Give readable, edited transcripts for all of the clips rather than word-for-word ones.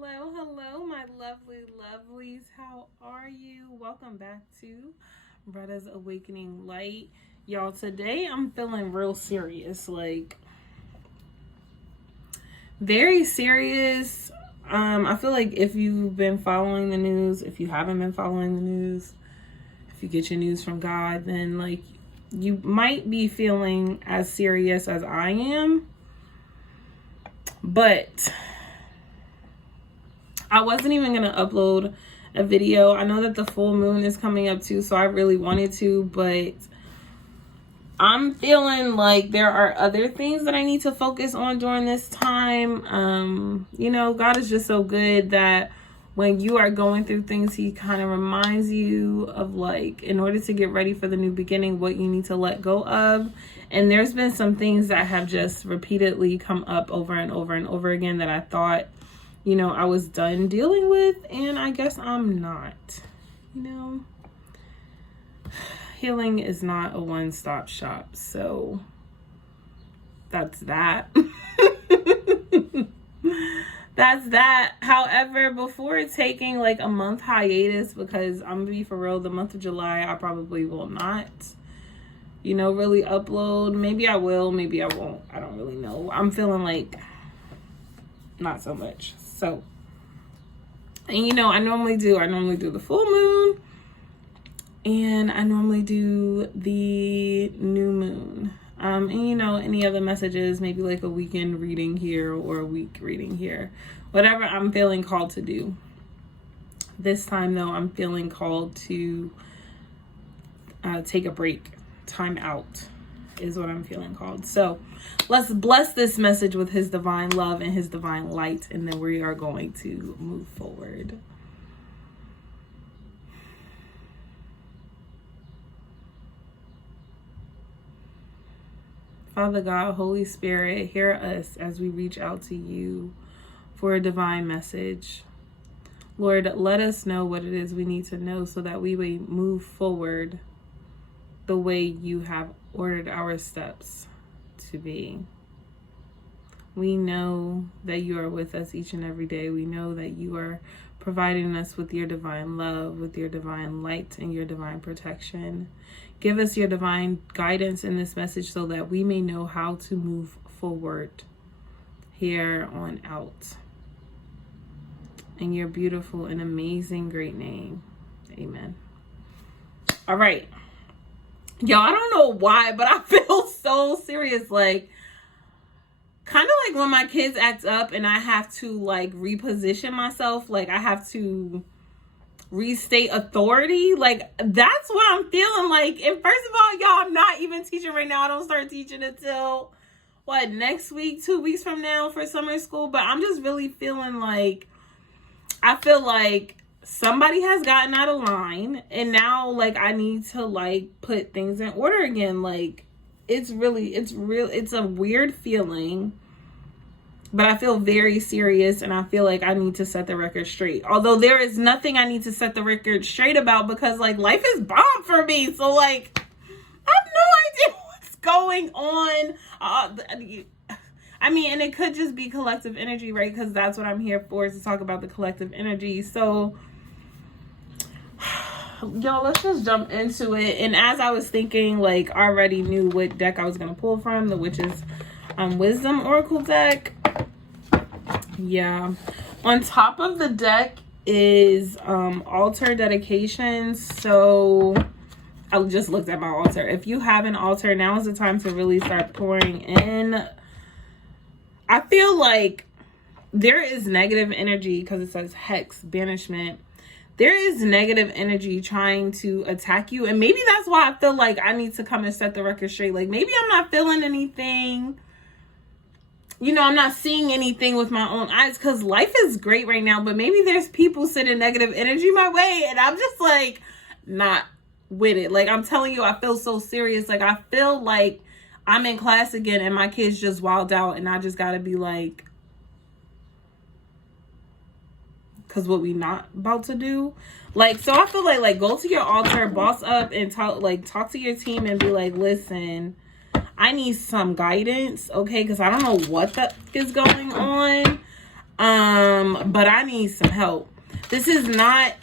Hello, my lovely lovelies. How are you? Welcome back to Retta's Awakening Light. Y'all, today I'm feeling real serious, very serious. I feel like if you've been following the news, if you haven't been following the news, if you get your news from God, then you might be feeling as serious as I am. But I wasn't even going to upload a video. I know that the full moon is coming up too, so I really wanted to, but I'm feeling like there are other things that I need to focus on during this time. God is just so good that when you are going through things, he kind of reminds you of in order to get ready for the new beginning, what you need to let go of. And there's been some things that have just repeatedly come up over and over and over again that I thought I was done dealing with, and I guess I'm not. Healing is not a one-stop shop, so that's that. That's that. However, before taking a month hiatus, because I'm gonna be for real, the month of July, I probably will not, really upload. Maybe I will, maybe I won't. I don't really know. I'm feeling not so much. So, and I normally do the full moon, and I normally do the new moon. And any other messages, maybe a weekend reading here or a week reading here, whatever I'm feeling called to do. This time though, I'm feeling called to take a break. Time out is what I'm feeling called. So let's bless this message with his divine love and his divine light, and then we are going to move forward. Father God, Holy Spirit, hear us as we reach out to you for a divine message. Lord, let us know what it is we need to know so that we may move forward the way you have ordered our steps to be. We know that you are with us each and every day. We know that you are providing us with your divine love, with your divine light, and your divine protection. Give us your divine guidance in this message so that we may know how to move forward here on out. In your beautiful and amazing great name. Amen. All right. Y'all, I don't know why, but I feel so serious. Kind of like when my kids act up and I have to reposition myself. I have to restate authority. That's what I'm feeling. And first of all, y'all, I'm not even teaching right now. I don't start teaching until next week, 2 weeks from now for summer school. But I'm just really feeling I feel like somebody has gotten out of line, and now I need to put things in order again. It's a weird feeling, but I feel very serious, and I feel like I need to set the record straight. Although there is nothing I need to set the record straight about, because life is bomb for me. So I have no idea what's going on. And it could just be collective energy, right? Because that's what I'm here for, is to talk about the collective energy. So y'all, let's just jump into it. And as I was thinking, I already knew what deck I was going to pull from, the Witch's Wisdom Oracle deck. Yeah. On top of the deck is altar dedications. So I just looked at my altar. If you have an altar, now is the time to really start pouring in. I feel like there is negative energy, because it says hex, banishment. There is negative energy trying to attack you. And maybe that's why I feel like I need to come and set the record straight. Maybe I'm not feeling anything. I'm not seeing anything with my own eyes, because life is great right now. But maybe there's people sending negative energy my way, and I'm just not with it. I'm telling you, I feel so serious. I feel like I'm in class again and my kids just wild out, and I just gotta be because what we not about to do. So I feel go to your altar, boss up, and talk to your team and be listen, I need some guidance, okay? Because I don't know what the is going on. But I need some help. This is not,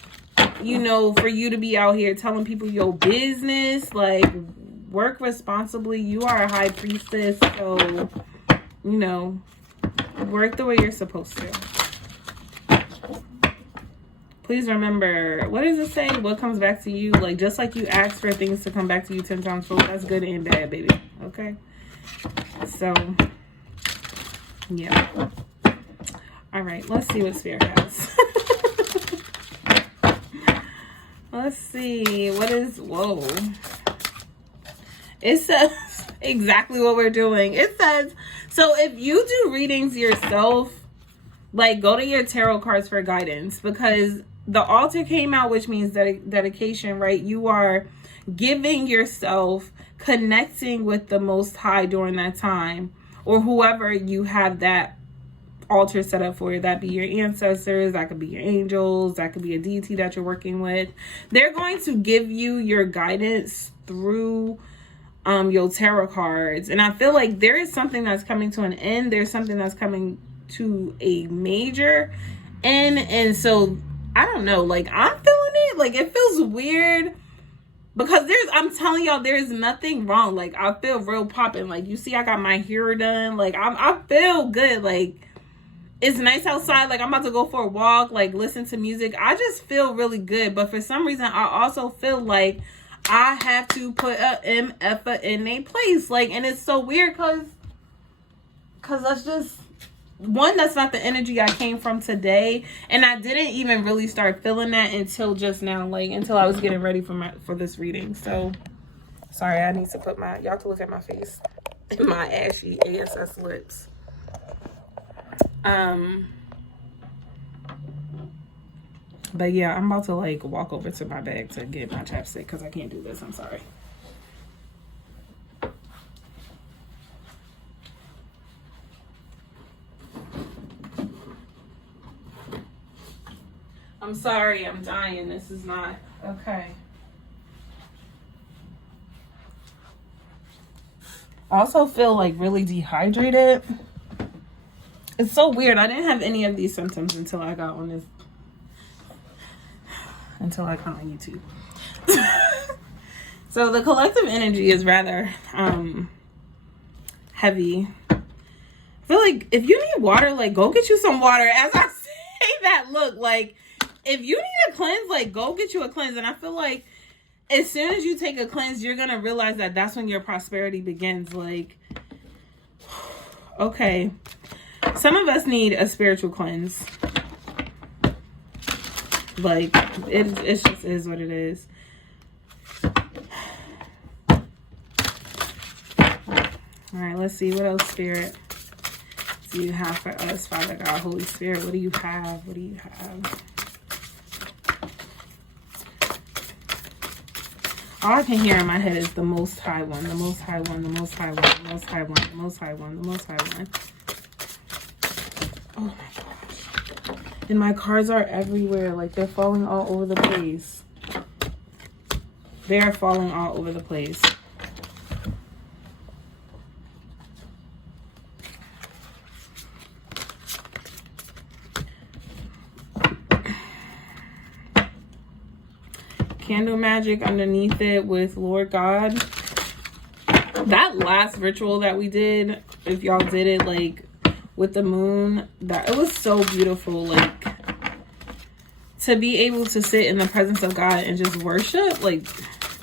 you know, for you to be out here telling people your business. Like, work responsibly. You are a high priestess, so, you know, work the way you're supposed to. Please remember, what does it say? What comes back to you? Like, just like you ask for things to come back to you 10 times fold, that's good and bad, baby. Okay? So, yeah. All right, let's see what Spirit has. Let's see. What is... Whoa. It says exactly what we're doing. It says, so if you do readings yourself, like, go to your tarot cards for guidance, because the altar came out, which means dedication, right? You are giving yourself, connecting with the Most High during that time, or whoever you have that altar set up for. That be your ancestors, that could be your angels, that could be a deity that you're working with. They're going to give you your guidance through your tarot cards. And I feel like there is something that's coming to an end. There's something that's coming to a major end. And so I don't know, like, I'm feeling it. Like, it feels weird because I'm telling y'all, there's nothing wrong. Like, I feel real popping. Like, you see, I got my hair done. Like, I feel good. Like, it's nice outside. Like, I'm about to go for a walk, like, listen to music. I just feel really good. But for some reason, I also feel like I have to put a MF in a place. Like, and it's so weird because that's just... One, that's not the energy I came from today, and I didn't even really start feeling that until just now, like, until I was getting ready for this reading. So, sorry, I need to put y'all can look at my face, my ashy ASS lips. But yeah, I'm about to, like, walk over to my bag to get my chapstick because I can't do this. I'm sorry. I'm sorry, I'm dying. This is not okay. I also feel like really dehydrated. It's so weird. I didn't have any of these symptoms until I got on YouTube. So the collective energy is rather heavy. I feel like if you need water, like, go get you some water. As I say that, look, like, if you need a cleanse, like, go get you a cleanse. And I feel like as soon as you take a cleanse, you're going to realize that that's when your prosperity begins. Like, okay. Some of us need a spiritual cleanse. Like, it just is what it is. All right, let's see. What else, Spirit, do you have for us, Father God, Holy Spirit? What do you have? What do you have? All I can hear in my head is the Most High One, the Most High One, the Most High One, the Most High One, the Most High One, the Most High One. Oh my gosh. And my cards are everywhere. Like, they're falling all over the place. They are falling all over the place. Candle magic underneath it with Lord God. That last ritual that we did, if y'all did it, like, with the moon, that it was so beautiful. Like, to be able to sit in the presence of God and just worship, like,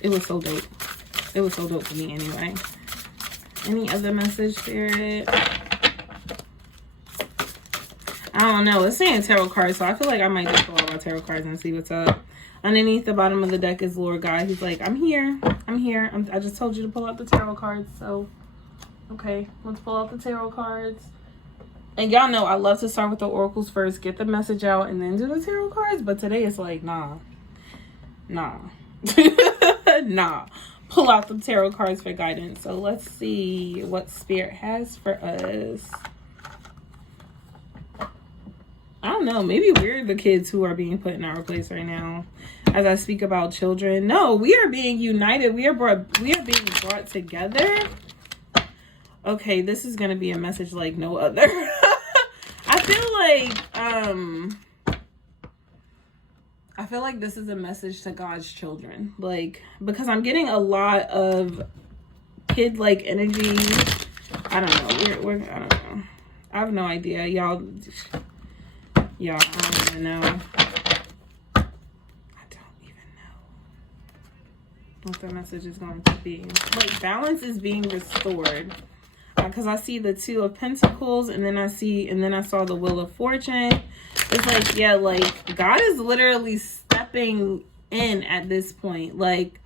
it was so dope. It was so dope to me anyway. Any other message, Spirit? I don't know. It's saying tarot cards, so I feel like I might just pull out my tarot cards and see what's up. Underneath the bottom of the deck is Lord God. He's like, I'm here. I'm here. I just told you to pull out the tarot cards. So, okay, let's pull out the tarot cards. And y'all know I love to start with the oracles first, get the message out, and then do the tarot cards. But today it's like, nah. Nah. Nah. Pull out the tarot cards for guidance. So let's see what Spirit has for us. I don't know. Maybe we're the kids who are being put in our place right now. As I speak about children. No, we are being united. We are being brought together. Okay, this is going to be a message like no other. I feel like this is a message to God's children. Like, because I'm getting a lot of kid-like energy. I don't know. I don't know. I have no idea. Y'all, I don't even know. I don't even know what the message is going to be. Like, balance is being restored. Because I see the Two of Pentacles, and then I saw the Wheel of Fortune. It's like, yeah, like, God is literally stepping in at this point. Like,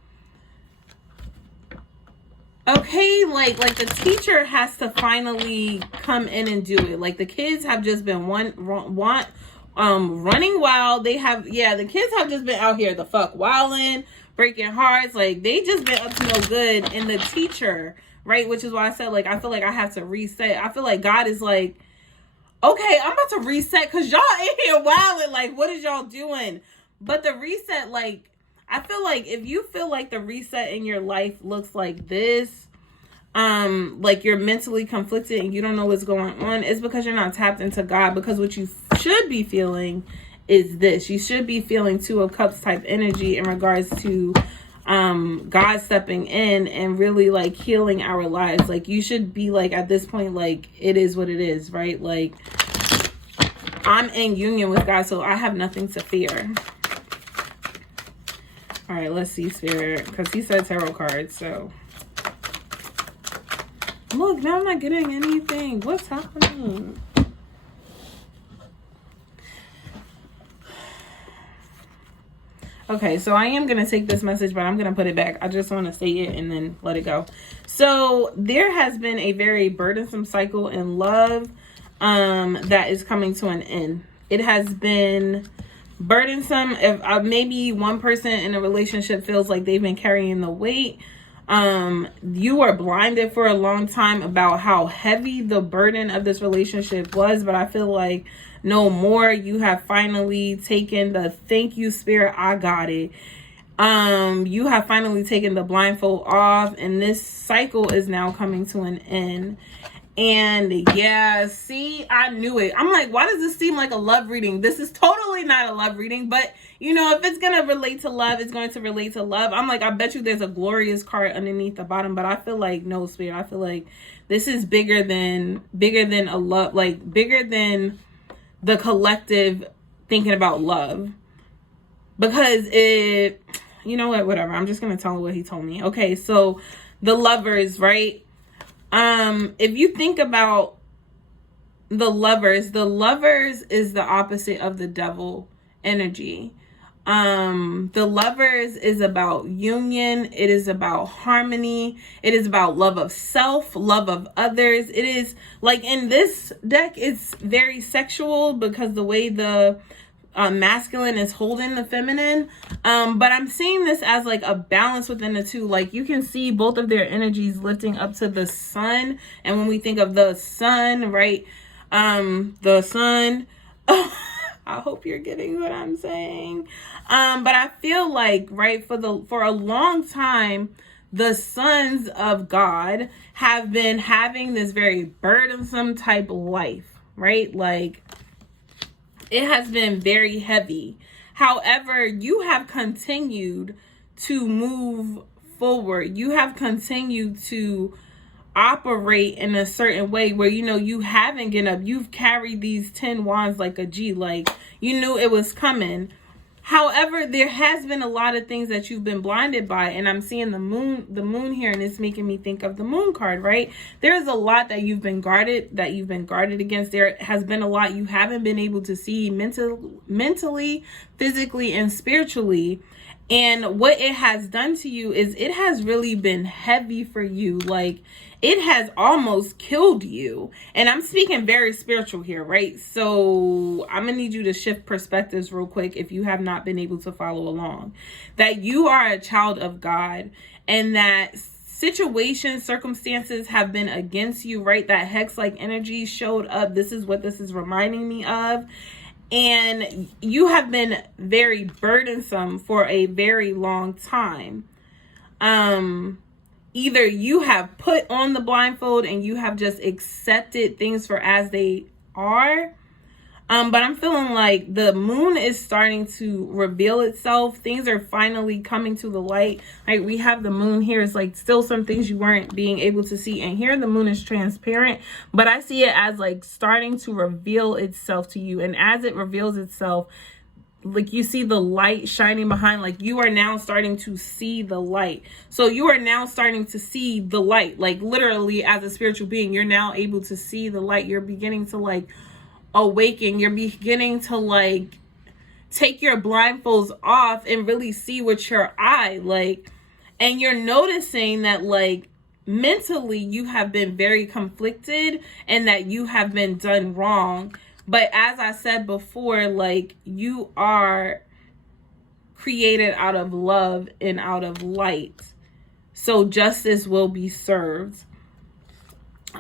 okay, like the teacher has to finally come in and do it. Like, the kids have just been running wild. The kids have just been out here the fuck wilding, breaking hearts. Like, they just been up to no good. And the teacher, right, which is why I said, like, I feel like I have to reset. I feel like God is like, okay, I'm about to reset because y'all in here wilding. Like, what is y'all doing? But the reset, like, I feel like if you feel like the reset in your life looks like this, like you're mentally conflicted and you don't know what's going on, it's because you're not tapped into God. Because what you should be feeling is this. You should be feeling Two of Cups type energy in regards to God stepping in and really like healing our lives. Like, you should be like, at this point, like, it is what it is, right? Like, I'm in union with God, so I have nothing to fear. All right, let's see, Spirit, because he said tarot cards. So look, now I'm not getting anything. What's happening? Okay, so I am going to take this message, but I'm going to put it back. I just want to say it and then let it go. So there has been a very burdensome cycle in love that is coming to an end. It has been burdensome. If maybe one person in a relationship feels like they've been carrying the weight, you were blinded for a long time about how heavy the burden of this relationship was, but I feel like no more. You have finally taken the thank you, Spirit, I got it. You have finally taken the blindfold off, and this cycle is now coming to an end. And yeah, see, I knew it. I'm like, why does this seem like a love reading? This is totally not a love reading, but you know, if it's going to relate to love, it's going to relate to love. I'm like, I bet you there's a glorious card underneath the bottom, but I feel like, no, Spirit, I feel like this is bigger than a love, like bigger than the collective thinking about love. Because it, you know what, whatever. I'm just going to tell you what he told me. Okay, so the Lovers, right? If you think about the Lovers is the opposite of the Devil energy. The Lovers is about union. It is about harmony. It is about love of self, love of others. It is like in this deck, it's very sexual because the way the masculine is holding the feminine. But I'm seeing this as like a balance within the two. Like, you can see both of their energies lifting up to the sun. And when we think of the sun, right? The sun, I hope you're getting what I'm saying. But I feel like, right, for a long time, the sons of God have been having this very burdensome type life, right? Like, it has been very heavy. However, you have continued to move forward. You have continued to operate in a certain way where, you know, you haven't given up. You've carried these 10 wands like a G, like you knew it was coming. However, there has been a lot of things that you've been blinded by, and I'm seeing the moon here, and it's making me think of the Moon card, right? There's a lot that you've been guarded against. There has been a lot you haven't been able to see mentally, physically, and spiritually. And what it has done to you is it has really been heavy for you. Like, it has almost killed you. And I'm speaking very spiritual here, right? So I'm going to need you to shift perspectives real quick if you have not been able to follow along. That you are a child of God, and that situations, circumstances have been against you, right? That hex-like energy showed up. This is what this is reminding me of. And you have been very burdensome for a very long time. Either you have put on the blindfold and you have just accepted things for as they are. But I'm feeling like the moon is starting to reveal itself. Things are finally coming to the light. Like we have the moon here. It's like still some things you weren't being able to see. And here the moon is transparent. But I see it as like starting to reveal itself to you. And as it reveals itself, like you see the light shining behind, like you are now starting to see the light. So you are now starting to see the light, like literally as a spiritual being, you're now able to see the light. You're beginning to like awaken. You're beginning to like take your blindfolds off and really see with your eye, like, and you're noticing that like mentally you have been very conflicted and that you have been done wrong. But as I said before, like you are created out of love and out of light. So justice will be served.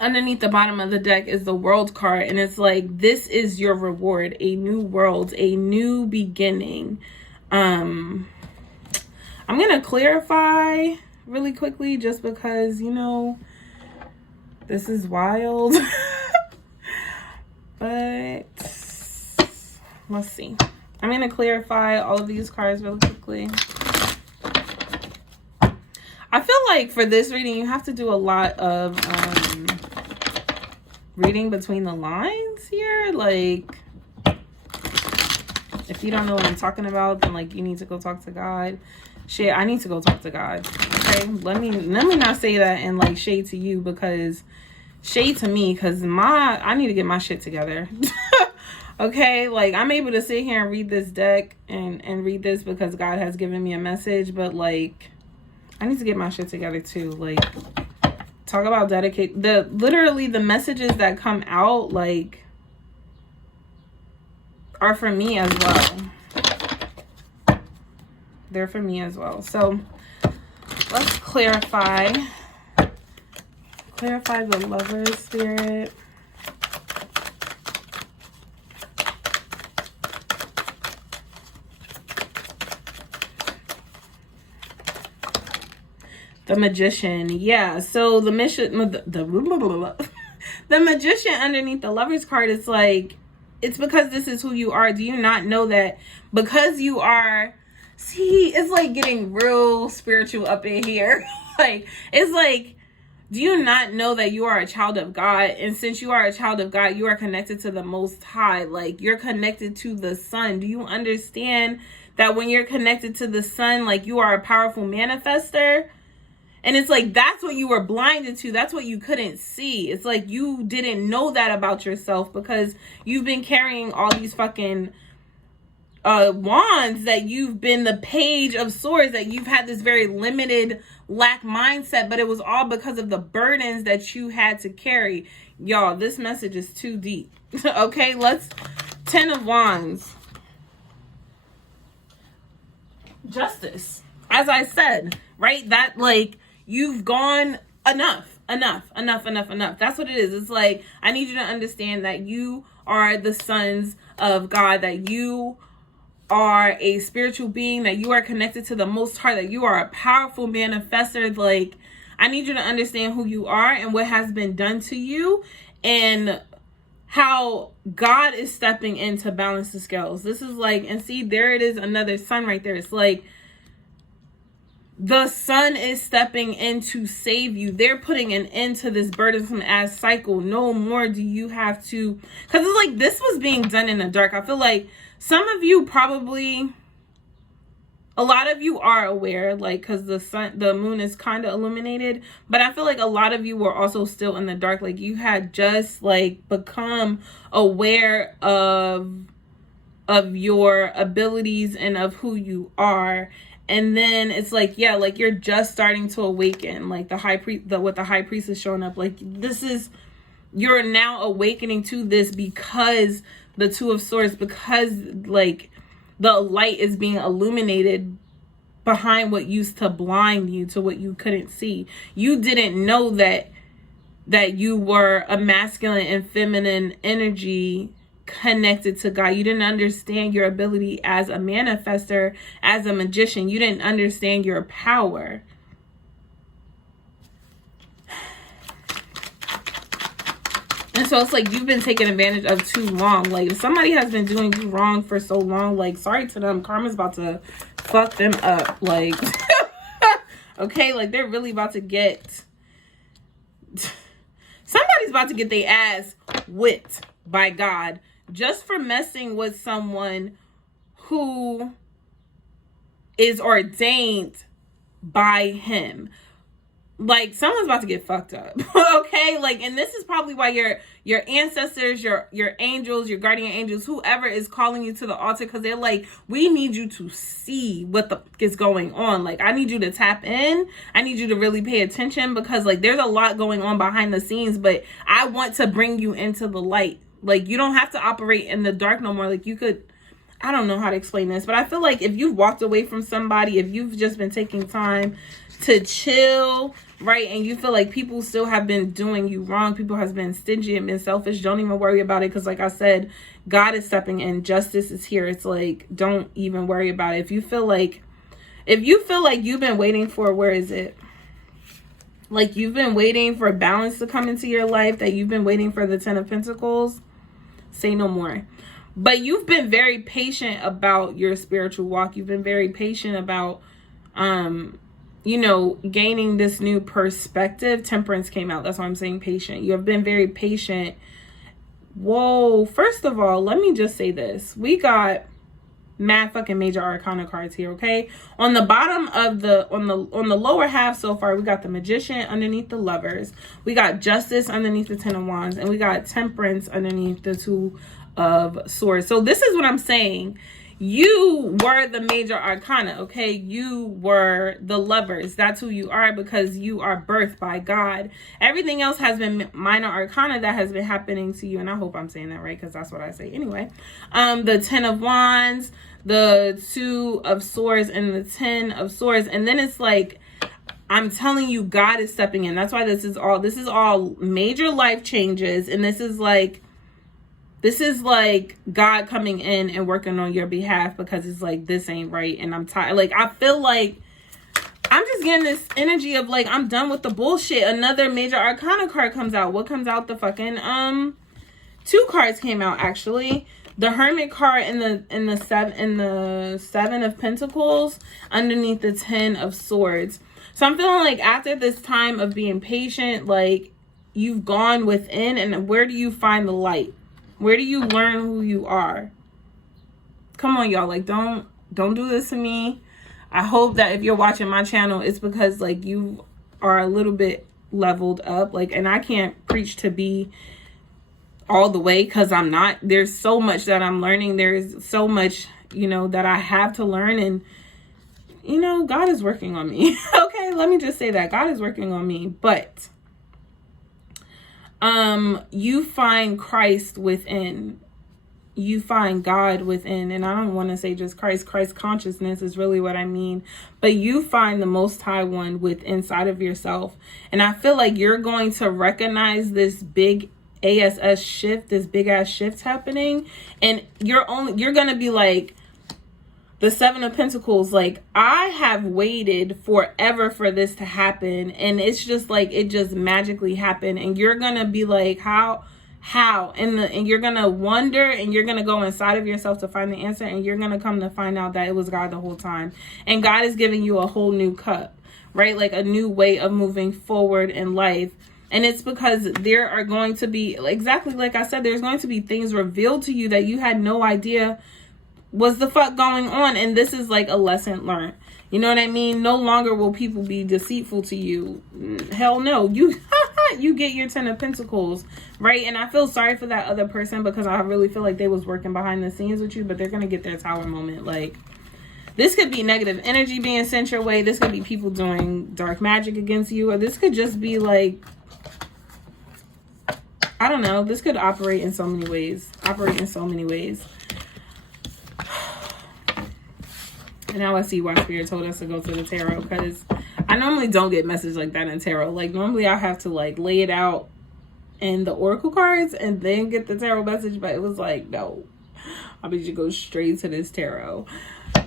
Underneath the bottom of the deck is the World card. And it's like, this is your reward. A new world, a new beginning. I'm going to clarify really quickly just because, you know, this is wild. But let's see. I'm going to clarify all of these cards really quickly. I feel like for this reading, you have to do a lot of reading between the lines here. Like, if you don't know what I'm talking about, then like you need to go talk to God. Shit, I need to go talk to God. Okay, let me not say that and like shade to you, because shade to me, because I need to get my shit together. Okay, like I'm able to sit here and read this deck and read this because God has given me a message, but like I need to get my shit together too. Like, talk about dedicate literally the messages that come out like are for me as well. They're for me as well. So let's clarify the Lover's spirit. The Magician. Yeah, so the Magician underneath the Lover's card is like, it's because this is who you are. Do you not know that because you are, see, it's like getting real spiritual up in here. Like, it's like, do you not know that you are a child of God? And since you are a child of God, you are connected to the Most High. Like, you're connected to the sun. Do you understand that when you're connected to the sun, like you are a powerful manifester? And it's like, that's what you were blinded to. That's what you couldn't see. It's like you didn't know that about yourself because you've been carrying all these fucking wands, that you've been the Page of Swords, that you've had this very limited lack mindset, but it was all because of the burdens that you had to carry. Y'all, this message is too deep. Okay, let's 10 of Wands. Justice. As I said, right? That like, you've gone enough. That's what it is. It's like, I need you to understand that you are the sons of God, that you are a spiritual being, that you are connected to the Most High, that you are a powerful manifester. Like, I need you to understand who you are and what has been done to you and how God is stepping in to balance the scales. This is like, and see, there it is, another sun right there. It's like, the sun is stepping in to save you. They're putting an end to this burdensome ass cycle. No more do you have to, because it's like this was being done in the dark. I feel like some of you probably, a lot of you are aware, like, because the moon is kind of illuminated, but I feel like a lot of you were also still in the dark. Like, you had just like become aware of your abilities and of who you are. And then it's like, yeah, like you're just starting to awaken, like the high priest, what the high priest is showing up. Like, this is, you're now awakening to this because the Two of Swords, because like the light is being illuminated behind what used to blind you to what you couldn't see. You didn't know that you were a masculine and feminine energy connected to God. You didn't understand your ability as a manifester, as a magician. You didn't understand your power. And so it's like you've been taken advantage of too long. Like if somebody has been doing you wrong for so long, like sorry to them, karma's about to fuck them up. Like okay, like they're really about to get somebody's about to get their ass whipped by God just for messing with someone who is ordained by him. Like someone's about to get fucked up. Okay, like, and this is probably why your ancestors, your angels, your guardian angels, whoever is calling you to the altar, because they're like, we need you to see what the fuck is going on. Like I need you to tap in. I need you to really pay attention, because like there's a lot going on behind the scenes, but I want to bring you into the light. Like you don't have to operate in the dark no more. Like you could, I don't know how to explain this, but I feel like if you've walked away from somebody, if you've just been taking time to chill, right, and you feel like people still have been doing you wrong, people has been stingy and been selfish, don't even worry about it, because like I said, God is stepping in, justice is here. It's like, don't even worry about it. If you feel like you've been waiting for, where is it, like you've been waiting for balance to come into your life, that you've been waiting for the 10 of Pentacles, say no more. But you've been very patient about your spiritual walk. You've been very patient about you know, gaining this new perspective. Temperance came out. That's why I'm saying patient. You have been very patient. Whoa. First of all, let me just say this. We got mad fucking major arcana cards here, okay? On the bottom of on the lower half so far, we got the Magician underneath the Lovers. We got Justice underneath the 10 of Wands, and we got Temperance underneath the 2 of Swords. So this is what I'm saying. You were the major arcana, okay? You were the Lovers. That's who you are, because you are birthed by God. Everything else has been minor arcana that has been happening to you. And I hope I'm saying that right, because that's what I say anyway. The 10 of Wands, the 2 of Swords, and the 10 of Swords. And then it's like, I'm telling you, God is stepping in. That's why this is all major life changes. And this is like God coming in and working on your behalf, because it's like, this ain't right. And I'm tired. Like, I feel like I'm just getting this energy of like, I'm done with the bullshit. Another major arcana card comes out. What comes out? The fucking, 2 cards came out actually. The Hermit card in the 7 of Pentacles underneath the 10 of Swords. So I'm feeling like after this time of being patient, like you've gone within, and where do you find the light? Where do you learn who you are? Come on, y'all. Like, don't do this to me. I hope that if you're watching my channel, it's because like you are a little bit leveled up. Like, and I can't preach to be all the way, because I'm not. There's so much that I'm learning. There's so much, you know, that I have to learn. And, you know, God is working on me. Okay, let me just say that. God is working on me. But you find Christ within. You find God within. And I don't want to say just Christ consciousness is really what I mean. But you find the Most High One inside of yourself. And I feel like you're going to recognize this big ASS shift, this big ass shift happening. And you're going to be like, the 7 of Pentacles, like, I have waited forever for this to happen. And it's just like, it just magically happened. And you're going to be like, how? And you're going to wonder, and you're going to go inside of yourself to find the answer. And you're going to come to find out that it was God the whole time. And God is giving you a whole new cup, right? Like a new way of moving forward in life. And it's because there are going to be, exactly like I said, there's going to be things revealed to you that you had no idea was the fuck going on. And this is like a lesson learned. You know what I mean? No longer will people be deceitful to you. Hell no. You get your 10 of Pentacles, right? And I feel sorry for that other person, because I really feel like they was working behind the scenes with you, but they're going to get their Tower moment. Like, this could be negative energy being sent your way. This could be people doing dark magic against you. Or this could just be like, I don't know. This could operate in so many ways. And now I see why Spirit told us to go to the tarot, because I normally don't get messages like that in tarot. Like, normally I have to like lay it out in the oracle cards and then get the tarot message, but it was like, no, I need you to go straight to this tarot.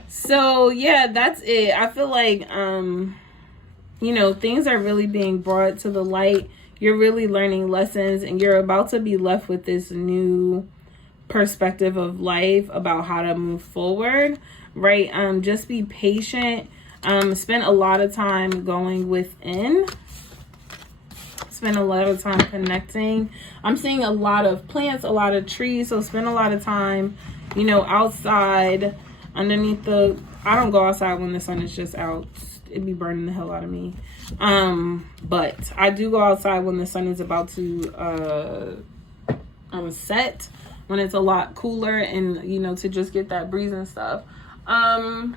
So yeah, that's it. I feel like you know, things are really being brought to the light. You're really learning lessons, and you're about to be left with this new perspective of life about how to move forward, right? Just be patient. Spend a lot of time going within. Spend a lot of time connecting. I'm seeing a lot of plants, a lot of trees. So spend a lot of time, you know, outside underneath the, I don't go outside when the sun is just out. It'd be burning the hell out of me. But I do go outside when the sun is about to set, when it's a lot cooler, and you know, to just get that breeze and stuff. I'm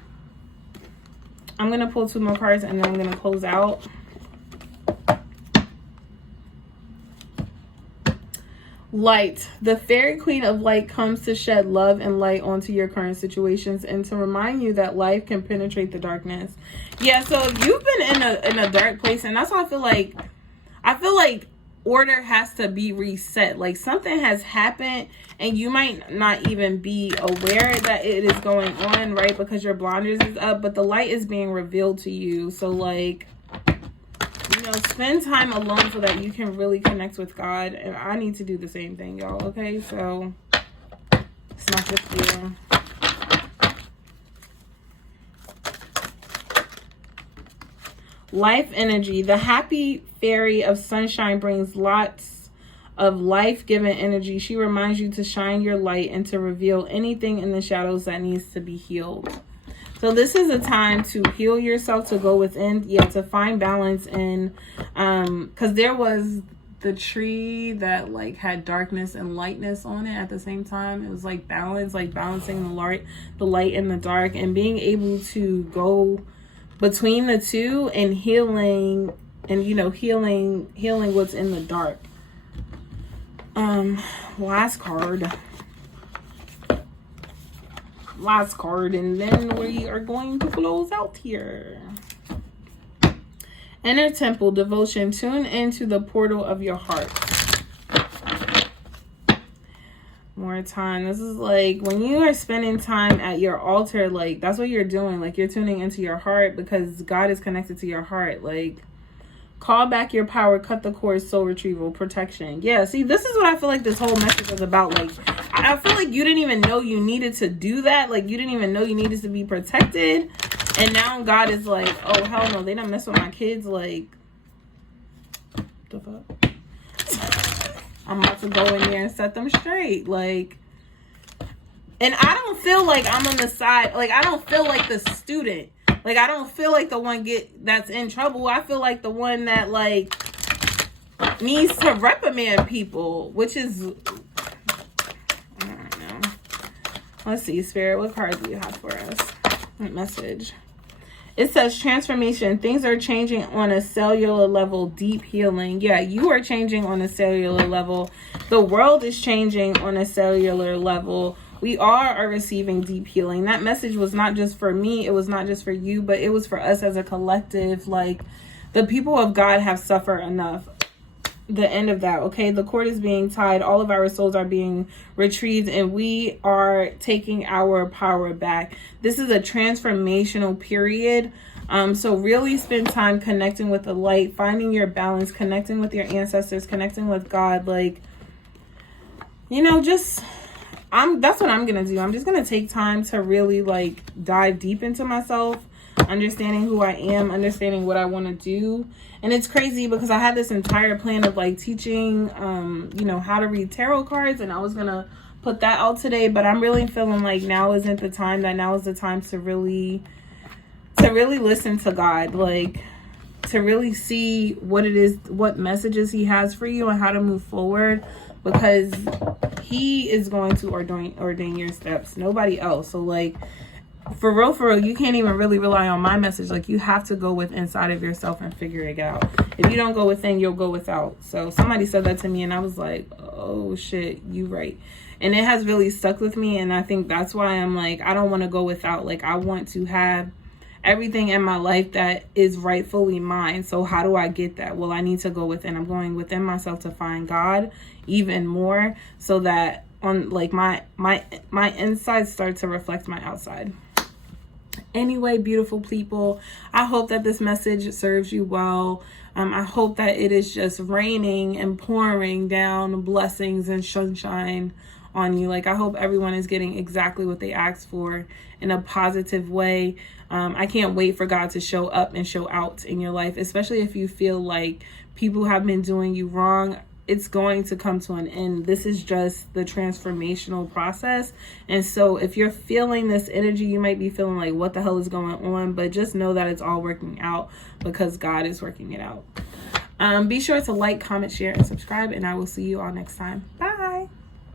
gonna pull 2 more cards and then I'm gonna close out. Light. The fairy queen of light comes to shed love and light onto your current situations and to remind you that life can penetrate the darkness. Yeah, so if you've been in a dark place, and that's why I feel like order has to be reset. Like something has happened and you might not even be aware that it is going on, right? Because your blinders is up, but the light is being revealed to you. So like, you know, spend time alone so that you can really connect with God. And I need to do the same thing, y'all. Okay, so it's not just you. Life energy. The happy fairy of sunshine brings lots of life-giving energy. She reminds you to shine your light and to reveal anything in the shadows that needs to be healed. So this is a time to heal yourself, to go within, to find balance in, because there was the tree that like had darkness and lightness on it at the same time. It was like balance, like balancing the light and the dark, and being able to go between the two and healing, and you know, healing what's in the dark. Last card, and then we are going to close out here. Inner temple devotion. Tune into the portal of your heart. More time. This is like when you are spending time at your altar, like that's what you're doing. Like you're tuning into your heart because God is connected to your heart. Like call back your power, cut the cord, soul retrieval, protection. Yeah, see, this is what I feel like this whole message is about. Like, I feel like you didn't even know you needed to do that. Like, you didn't even know you needed to be protected. And now God is like, oh, hell no, they don't mess with my kids. Like, the fuck? I'm about to go in there and set them straight. Like, and I don't feel like I'm on the side. Like, I don't feel like the student. Like, I don't feel like the one that's in trouble. I feel like the one that, like, needs to reprimand people, which is, I don't know. Let's see, Spirit, what card do you have for us? What message? It says transformation. Things are changing on a cellular level, deep healing. Yeah, you are changing on a cellular level. The world is changing on a cellular level. We all are receiving deep healing. That message was not just for me. It was not just for you, but it was for us as a collective. Like, the people of God have suffered enough. The end of that, okay? The cord is being tied. All of our souls are being retrieved, and we are taking our power back. This is a transformational period. So really spend time connecting with the light, finding your balance, connecting with your ancestors, connecting with God. Like, you know, just... that's what I'm going to do. I'm just going to take time to really like dive deep into myself, understanding who I am, understanding what I want to do. And it's crazy because I had this entire plan of like teaching, you know, how to read tarot cards, and I was going to put that out today, but I'm really feeling like now isn't the time, that now is the time to really listen to God, like to really see what it is, what messages he has for you and how to move forward, because he is going to ordain your steps, nobody else. So like for real, you can't even really rely on my message. Like you have to go with inside of yourself and figure it out. If you don't go within, you'll go without. So somebody said that to me and I was like, oh shit, you right. And it has really stuck with me, and I think that's why I'm like, I don't want to go without. Like I want to have everything in my life that is rightfully mine. So how do I get that? Well, I need to go within. I'm going within myself to find God even more, so that on like my insides start to reflect my outside. Anyway, beautiful people, I hope that this message serves you well. I hope that it is just raining and pouring down blessings and sunshine on you. Like, I hope everyone is getting exactly what they asked for in a positive way. I can't wait for God to show up and show out in your life, especially if you feel like people have been doing you wrong. It's going to come to an end. This is just the transformational process. And so if you're feeling this energy, you might be feeling like, what the hell is going on? But just know that it's all working out because God is working it out. Be sure to like, comment, share, and subscribe, and I will see you all next time. Bye.